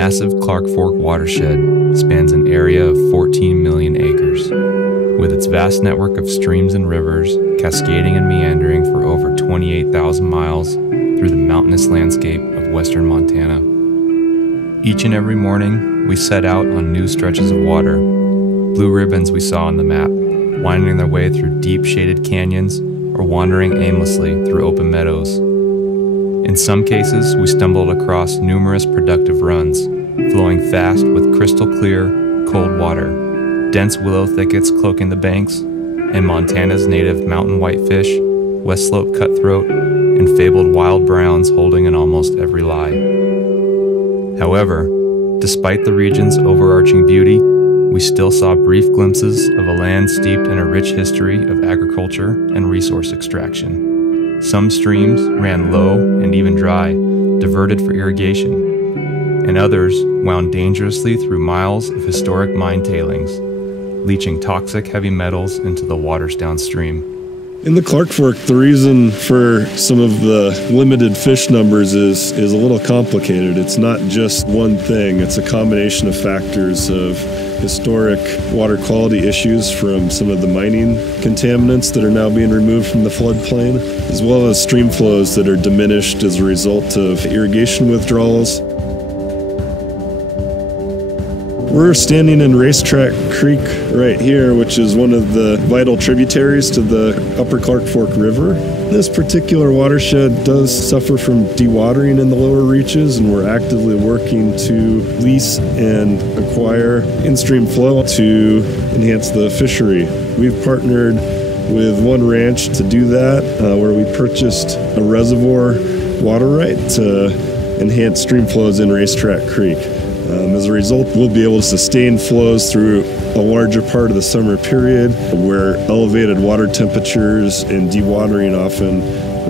massive Clark Fork watershed spans an area of 14 million acres, with its vast network of streams and rivers cascading and meandering for over 28,000 miles through the mountainous landscape of western Montana. Each and every morning, we set out on new stretches of water, blue ribbons we saw on the map, winding their way through deep shaded canyons or wandering aimlessly through open meadows. In some cases, we stumbled across numerous productive runs, flowing fast with crystal clear, cold water, dense willow thickets cloaking the banks, and Montana's native mountain whitefish, west slope cutthroat, and fabled wild browns holding in almost every lie. However, despite the region's overarching beauty, we still saw brief glimpses of a land steeped in a rich history of agriculture and resource extraction. Some streams ran low and even dry, diverted for irrigation, and others wound dangerously through miles of historic mine tailings, leaching toxic heavy metals into the waters downstream. In the Clark Fork, the reason for some of the limited fish numbers is a little complicated. It's not just one thing. It's a combination of factors of historic water quality issues from some of the mining contaminants that are now being removed from the floodplain, as well as stream flows that are diminished as a result of irrigation withdrawals. We're standing in Racetrack Creek right here, which is one of the vital tributaries to the Upper Clark Fork River. This particular watershed does suffer from dewatering in the lower reaches, and we're actively working to lease and acquire in-stream flow to enhance the fishery. We've partnered with one ranch to do that, where we purchased a reservoir water right to enhance stream flows in Racetrack Creek. As a result, we'll be able to sustain flows through a larger part of the summer period, where elevated water temperatures and dewatering often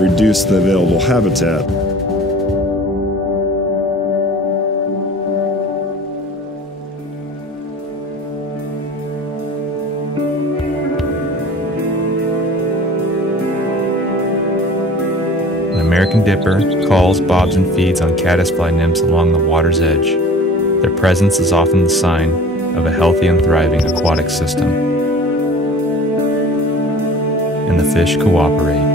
reduce the available habitat. An American dipper calls, bobs, and feeds on caddisfly nymphs along the water's edge. Their presence is often the sign of a healthy and thriving aquatic system. And the fish cooperate.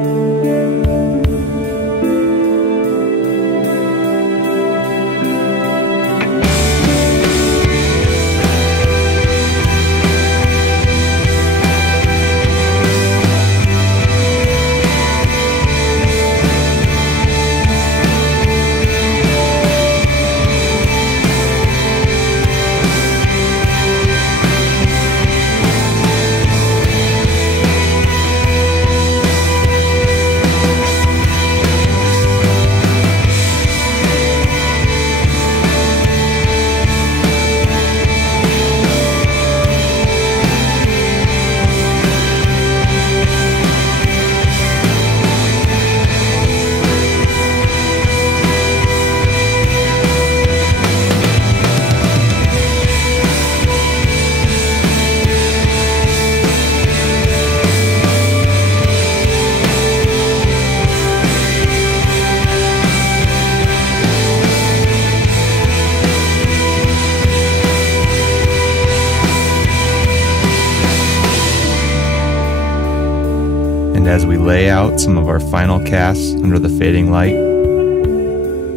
And as we lay out some of our final casts under the fading light,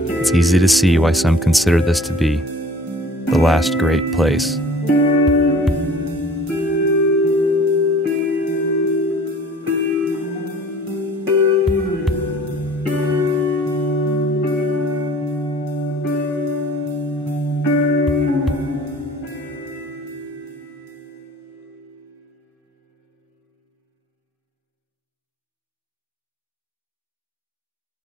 it's easy to see why some consider this to be the last great place.